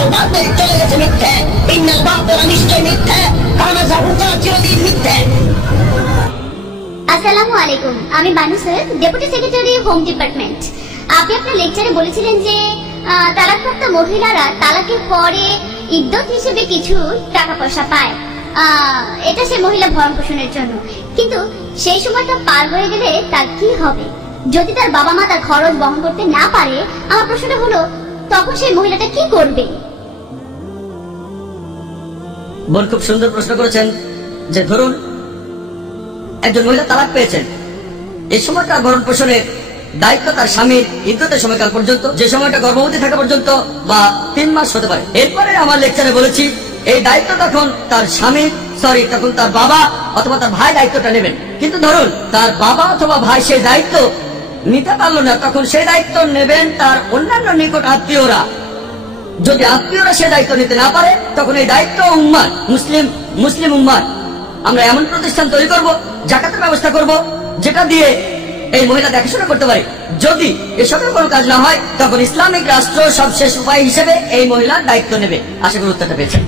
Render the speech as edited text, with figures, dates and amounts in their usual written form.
আর বাতিল চলে গেছে মিথ্যে, ইন্নাল বাতিল নিশ্চয় মিথ্যে, কানা যাহুকা চিরদিন মিথ্যে। আসসালামু আলাইকুম, আমি Banu Syed, deputy secretary home department. আপনি আপনার লেকচারে বলেছিলেন যে তালাকপ্রাপ্ত মহিলারা তালাকের পরে ইদ্যত হিসেবে কিছু টাকা পয়সা পায়, এটা সে মহিলা ভরণ পোষণের জন্য। কিন্তু সেই সময়টা পার হয়ে গেলে তার কি হবে? যদি তার বাবা মা তার খরচ বহন করতে না পারে, আমার প্রশ্নটা হলো তখন সেই মহিলাটা কি করবে? বোন খুব সুন্দর প্রশ্ন করেছেন যে ধরুন একজন মহিলা তালাক পেয়েছেন, এই সময়টা ভরণ পোষণের দায়িত্ব তার স্বামীর ইদ্যতের সময়কাল পর্যন্ত, যে সময়টা গর্ভবতী থাকা পর্যন্ত বা 3 মাস হতে পারে। এরপরে আমার লেকচারে বলেছি এই দায়িত্ব তখন তার স্বামী তখন তার বাবা অথবা তার ভাই দায়িত্বটা নেবেন। কিন্তু ধরুন তার বাবা অথবা ভাই সেই দায়িত্ব নিতে পারলো না, তখন সেই দায়িত্ব নেবেন তার অন্যান্য নিকট আত্মীয়রা। যদি আত্মীয়রা সে দায়িত্ব নিতে না পারে, তখন এই দায়িত্ব উম্মার মুসলিম উম্মার আমরা এমন প্রতিষ্ঠান তৈরি করব, জাকাতের ব্যবস্থা করব, যেটা দিয়ে এই মহিলা দেখাশোনা করতে পারে। যদি এসবের কোনো কাজ না হয়, তখন ইসলামিক রাষ্ট্র সবশেষ উপায় হিসেবে এই মহিলার দায়িত্ব নেবে। আশা করি উত্তরটা পেয়েছেন।